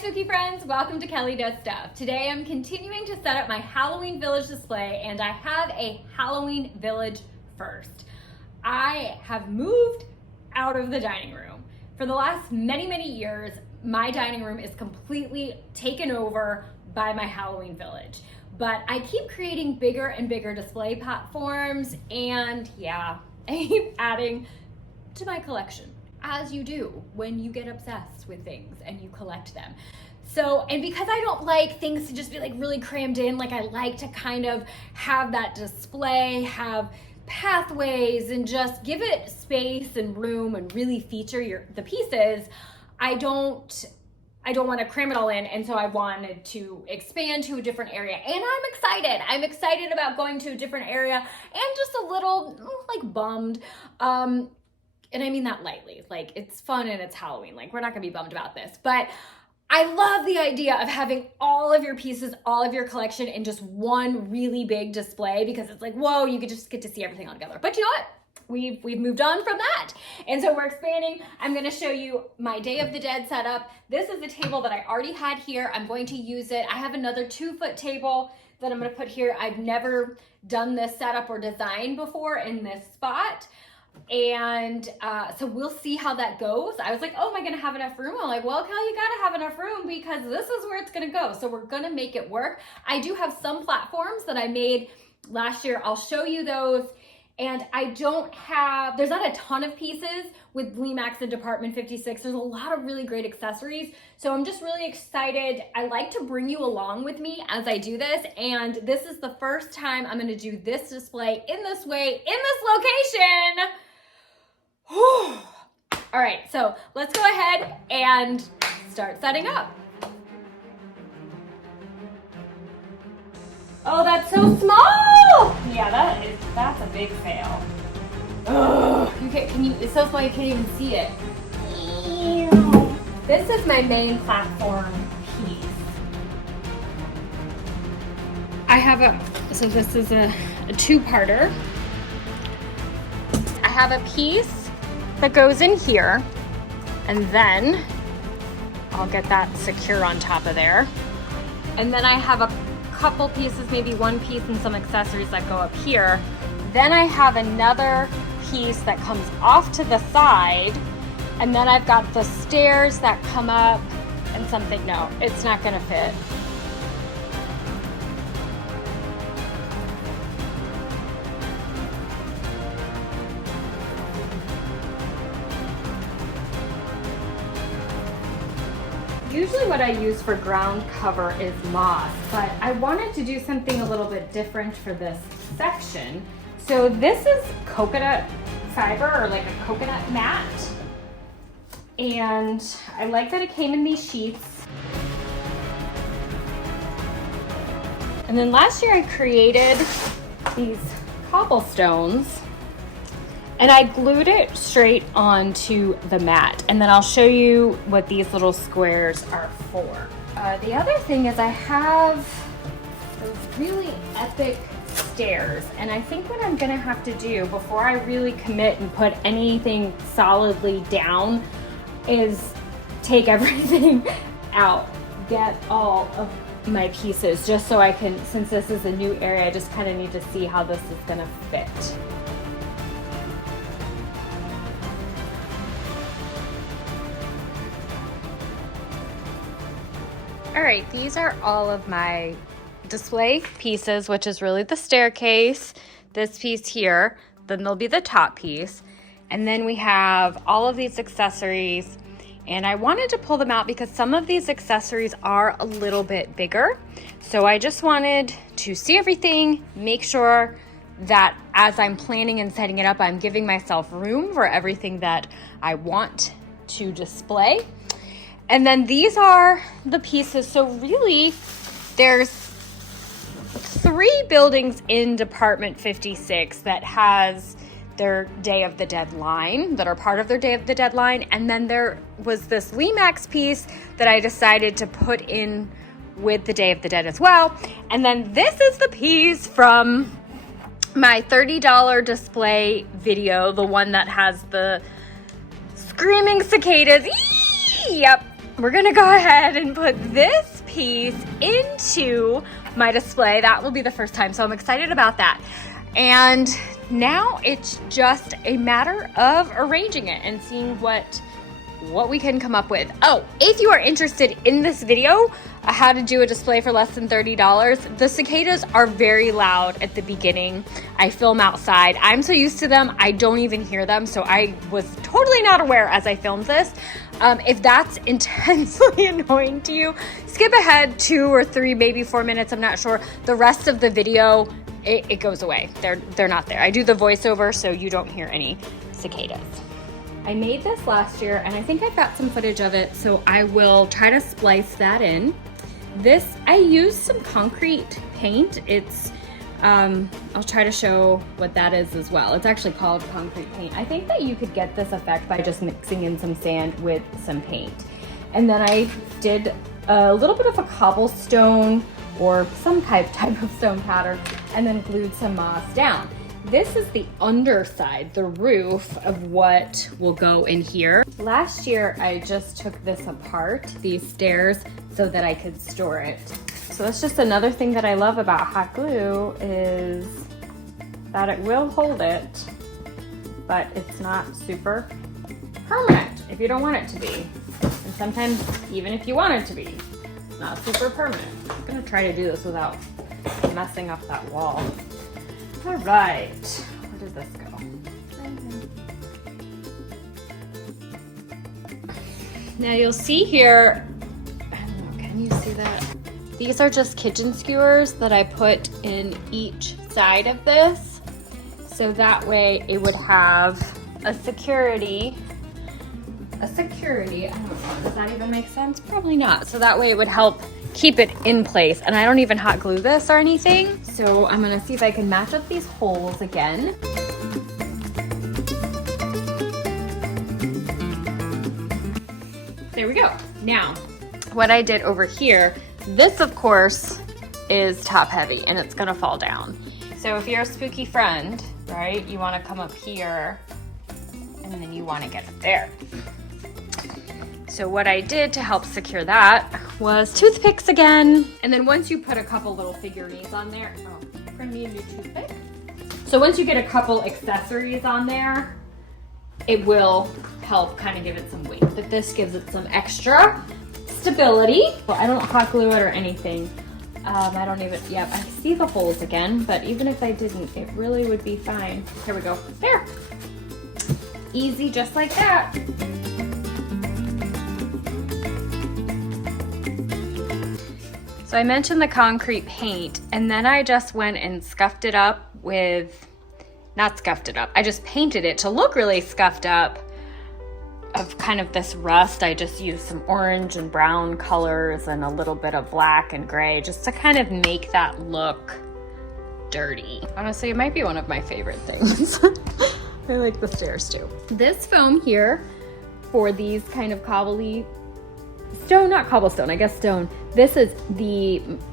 spooky friends, welcome to Kelly Does Stuff. Today I'm continuing to set up my Halloween Village display, and I have a Halloween Village first. I have moved out of the dining room. For the last many years, my dining room is completely taken over by my Halloween Village. But I keep creating bigger and bigger display platforms, and yeah, I keep adding to my collection, as you do when you get obsessed with things and you collect them. So, and because I don't like things to just be like really crammed in, like I like to kind of have that display, have pathways, and just give it space and room and really feature the pieces. I don't want to cram it all in, and so I wanted to expand to a different area, and I'm excited. I'm excited about going to a different area and just a little like bummed. And I mean that lightly, like it's fun and it's Halloween, like we're not gonna be bummed about this, but I love the idea of having all of your pieces, all of your collection in just one really big display, because it's like, whoa, you could just get to see everything all together. But you know what? We've moved on from that. And so we're expanding. I'm gonna show you my Day of the Dead setup. This is the table that I already had here. I'm going to use it. I have another 2-foot table that I'm gonna put here. I've never done this setup or design before in this spot. And so we'll see how that goes. I was like, oh, am I gonna have enough room? I'm like, well, Kel, you gotta have enough room because this is where it's gonna go. So we're gonna make it work. I do have some platforms that I made last year. I'll show you those. And there's not a ton of pieces with Lemax and Department 56. There's a lot of really great accessories. So I'm just really excited. I like to bring you along with me as I do this. And this is the first time I'm gonna do this display in this way, in this location. All right, so let's go ahead and start setting up. Oh, that's so small! Yeah, that's a big fail. Ugh, it's so small you can't even see it. Ew. This is my main platform piece. So this is a two-parter. I have a piece that goes in here, and then I'll get that secure on top of there. And then I have a couple pieces, maybe one piece and some accessories that go up here. Then I have another piece that comes off to the side, and then I've got the stairs that come up and something. No, it's not gonna fit. Usually what I use for ground cover is moss, but I wanted to do something a little bit different for this section. So this is coconut fiber, or like a coconut mat. And I like that it came in these sheets. And then last year I created these cobblestones, and I glued it straight onto the mat. And then I'll show you what these little squares are for. The other thing is I have those really epic stairs. And I think what I'm gonna have to do before I really commit and put anything solidly down is take everything out, get all of my pieces, just so I can, since this is a new area, I just kind of need to see how this is gonna fit. All right, these are all of my display pieces, which is really the staircase, this piece here, then there'll be the top piece, and then we have all of these accessories. And I wanted to pull them out because some of these accessories are a little bit bigger. So I just wanted to see everything, make sure that as I'm planning and setting it up, I'm giving myself room for everything that I want to display. And then these are the pieces. So really, there's 3 buildings in Department 56 that has their Day of the Dead line, that are part of their Day of the Dead line. And then there was this Lemax piece that I decided to put in with the Day of the Dead as well. And then this is the piece from my $30 display video, the one that has the screaming cicadas. Yep. we're gonna go ahead and put this piece into my display. That will be the first time, so I'm excited about that. And now it's just a matter of arranging it and seeing what we can come up with. Oh, if you are interested in this video, how to do a display for less than $30, the cicadas are very loud at the beginning. I film outside. I'm so used to them, I don't even hear them, so I was totally not aware as I filmed this. If that's intensely annoying to you, skip ahead 2 or 3, maybe 4 minutes, I'm not sure. The rest of the video, it goes away. They're not there. I do the voiceover so you don't hear any cicadas. I made this last year and I think I've got some footage of it, so I will try to splice that in. This, I used some concrete paint. It's, I'll try to show what that is as well. It's actually called concrete paint. I think that you could get this effect by just mixing in some sand with some paint. And then I did a little bit of a cobblestone or some type of stone pattern and then glued some moss down. This is the underside, the roof of what will go in here. Last year, I just took this apart, these stairs, so that I could store it. So that's just another thing that I love about hot glue is that it will hold it, but it's not super permanent if you don't want it to be. And sometimes, even if you want it to be, it's not super permanent. I'm gonna try to do this without messing up that wall. All right, where does this go? Now you'll see here, I don't know, can you see that? These are just kitchen skewers that I put in each side of this. So that way it would have a security, I don't know, does that even make sense? Probably not. So that way it would help keep it in place, and I don't even hot glue this or anything. So I'm gonna see if I can match up these holes again. There we go. Now, what I did over here, this of course is top heavy and it's gonna fall down. So if you're a spooky friend, right, you wanna come up here and then you wanna get it there. So what I did to help secure that was toothpicks again. And then once you put a couple little figurines on there, bring me a new toothpick. So once you get a couple accessories on there, it will help kind of give it some weight. But this gives it some extra stability. Well, I don't hot glue it or anything. I don't even, yep, I see the holes again, but even if I didn't, it really would be fine. Here we go, there. Easy, just like that. So I mentioned the concrete paint, and then I just went and scuffed it up with, not scuffed it up, I just painted it to look really scuffed up of kind of this rust. I just used some orange and brown colors and a little bit of black and gray just to kind of make that look dirty. Honestly, it might be one of my favorite things. I like the stairs too. This foam here for these kind of cobbly stone, not cobblestone, I guess stone. This is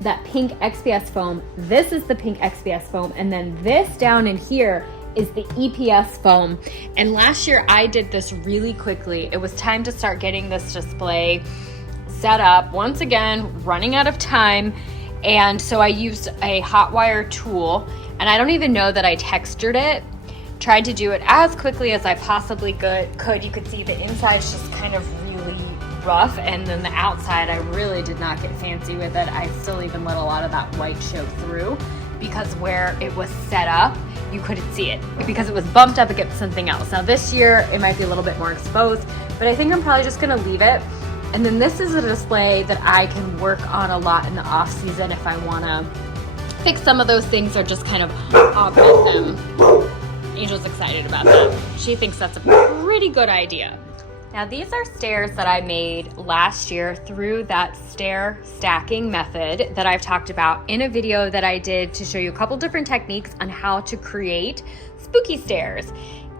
that pink XPS foam. This is the pink XPS foam. And then this down in here is the EPS foam. And last year I did this really quickly. It was time to start getting this display set up. Once again, running out of time. And so I used a hot wire tool, and I don't even know that I textured it. Tried to do it as quickly as I possibly could. You could see the inside's just kind of really rough, and then the outside I really did not get fancy with it. I still even let a lot of that white show through because where it was set up you couldn't see it because it was bumped up against something else. Now this year it might be a little bit more exposed, but I think I'm probably just gonna leave it. And then this is a display that I can work on a lot in the off season if I wanna fix some of those things or just kind of augment them. Angel's excited about that. She thinks that's a pretty good idea. Now these are stairs that I made last year through that stair stacking method that I've talked about in a video that I did to show you a couple different techniques on how to create spooky stairs.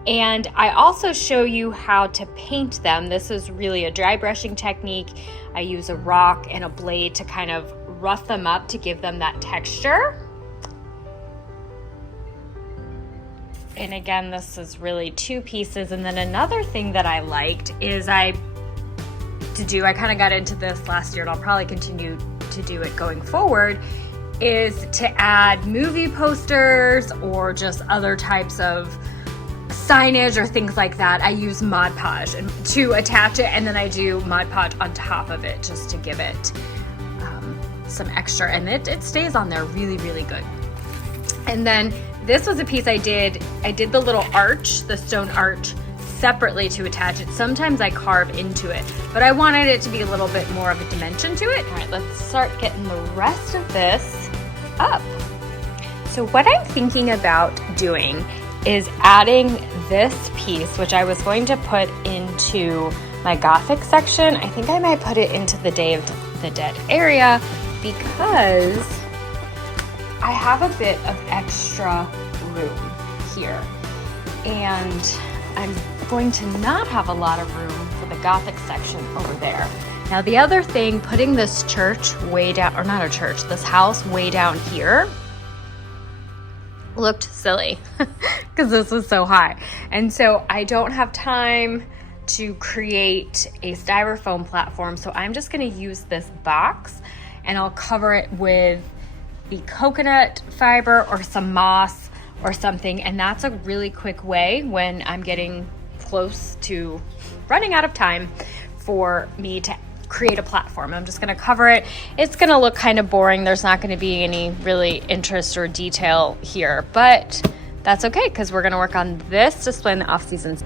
And I also show you how to paint them. This is really a dry brushing technique. I use a rock and a blade to kind of rough them up to give them that texture. And again, this is really two pieces. And then another thing that I liked is I to do, I kind of got into this last year and I'll probably continue to do it going forward, is to add movie posters or just other types of signage or things like that. I use Mod Podge to attach it, and then I do Mod Podge on top of it just to give it some extra, and it stays on there really, really good. And then this was a piece I did the little arch, the stone arch, separately to attach it. Sometimes I carve into it, but I wanted it to be a little bit more of a dimension to it. All right, let's start getting the rest of this up. So what I'm thinking about doing is adding this piece, which I was going to put into my Gothic section. I think I might put it into the Day of the Dead area because I have a bit of extra room here, and I'm going to not have a lot of room for the Gothic section over there. Now the other thing, putting this church way down, or not a church, this house way down here looked silly because this was so high. And so I don't have time to create a styrofoam platform. So I'm just gonna use this box and I'll cover it with the coconut fiber or some moss or something. And that's a really quick way when I'm getting close to running out of time for me to create a platform. I'm just gonna cover it. It's gonna look kind of boring. There's not gonna be any really interest or detail here, but that's okay because we're gonna work on this display in the off seasons.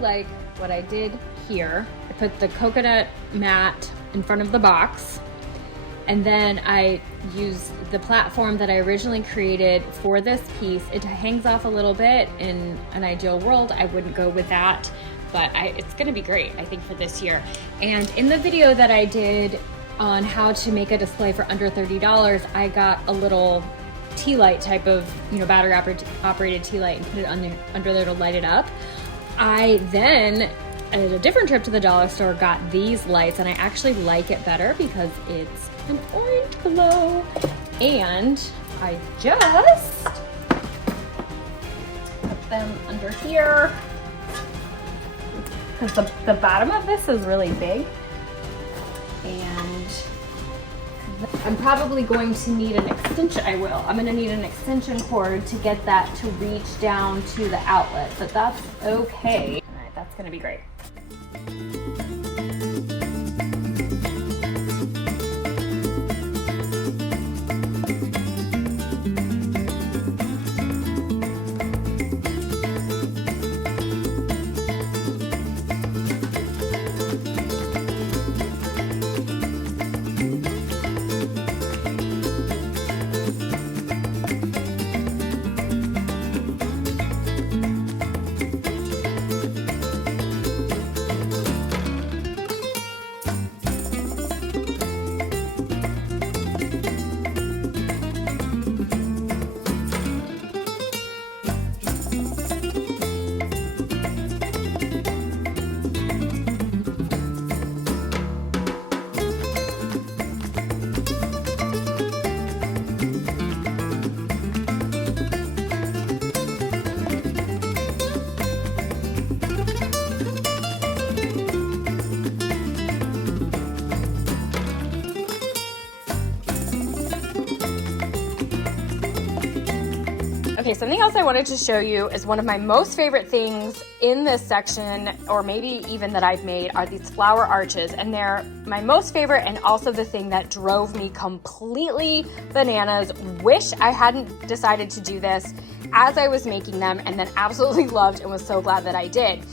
Like what I did here, I put the coconut mat in front of the box, and then I used the platform that I originally created for this piece. It hangs off a little bit. In an ideal world, I wouldn't go with that, but it's gonna be great, I think, for this year. And in the video that I did on how to make a display for under $30, I got a little tea light type of, battery operated tea light and put it under there to light it up. I then, at a different trip to the dollar store, got these lights, and I actually like it better because it's an orange glow. And I just put them under here because the bottom of this is really big, and I'm probably going to need an extension. I'm going to need an extension cord to get that to reach down to the outlet, but that's okay. All right, that's going to be great. Okay, something else I wanted to show you is one of my most favorite things in this section, or maybe even that I've made, are these flower arches. And they're my most favorite, and also the thing that drove me completely bananas. Wish I hadn't decided to do this as I was making them, and then absolutely loved and was so glad that I did.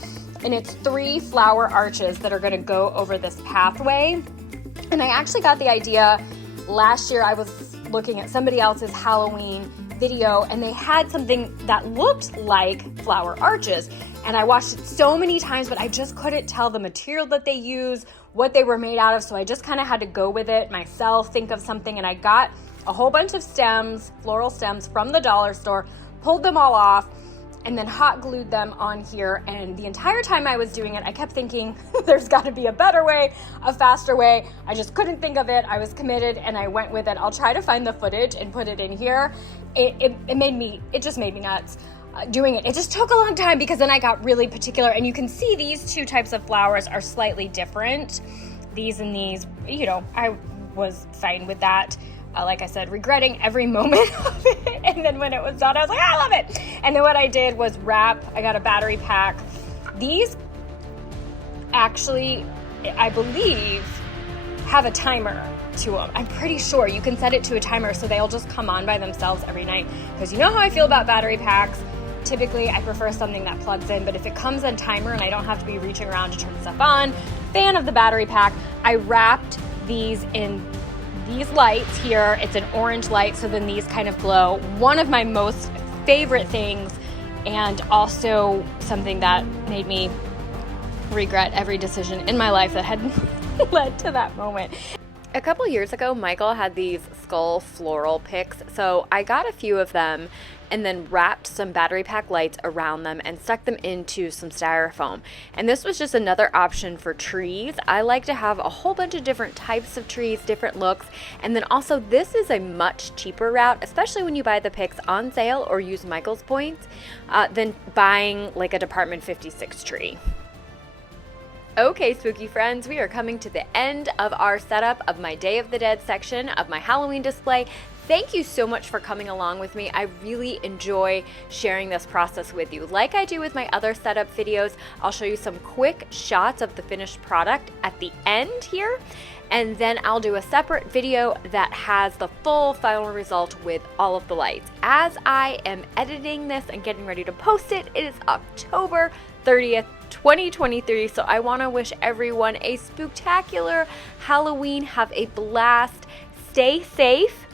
And it's 3 flower arches that are gonna go over this pathway. And I actually got the idea last year. I was looking at somebody else's Halloween video, and they had something that looked like flower arches. And I watched it so many times, but I just couldn't tell the material that they used, what they were made out of. So I just kind of had to go with it myself, think of something. And I got a whole bunch of stems, floral stems from the dollar store, pulled them all off, and then hot glued them on here. And the entire time I was doing it, I kept thinking, there's got to be a better way, a faster way. I just couldn't think of it. I was committed and I went with it. I'll try to find the footage and put it in here. It just made me nuts doing it. It just took a long time because then I got really particular, and you can see these two types of flowers are slightly different. These and these, you know, I was fine with that. Like I said, regretting every moment of it. And then when it was done, I was like, I love it. And then what I did was wrap. I got a battery pack. These actually, I believe, have a timer to them. I'm pretty sure you can set it to a timer so they'll just come on by themselves every night. Because you know how I feel about battery packs. Typically, I prefer something that plugs in, but if it comes on timer and I don't have to be reaching around to turn stuff on, fan of the battery pack. I wrapped these in these lights here. It's an orange light, so then these kind of glow. One of my most favorite things, and also something that made me regret every decision in my life that had led to that moment. A couple years ago, Michael had these skull floral picks, so I got a few of them and then wrapped some battery pack lights around them and stuck them into some styrofoam. And this was just another option for trees. I like to have a whole bunch of different types of trees, different looks, and then also this is a much cheaper route, especially when you buy the picks on sale or use Michael's points, than buying like a Department 56 tree. Okay, spooky friends, we are coming to the end of our setup of my Day of the Dead section of my Halloween display. Thank you so much for coming along with me. I really enjoy sharing this process with you. Like I do with my other setup videos, I'll show you some quick shots of the finished product at the end here, and then I'll do a separate video that has the full final result with all of the lights. As I am editing this and getting ready to post it, it is October 30th, 2023, so I want to wish everyone a spooktacular Halloween. Have a blast. Stay safe.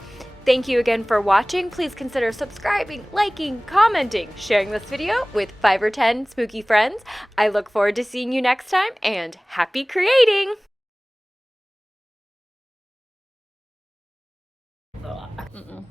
Thank you again for watching. Please consider subscribing, liking, commenting, sharing this video with 5 or 10 spooky friends. I look forward to seeing you next time, and happy creating! Mm-mm.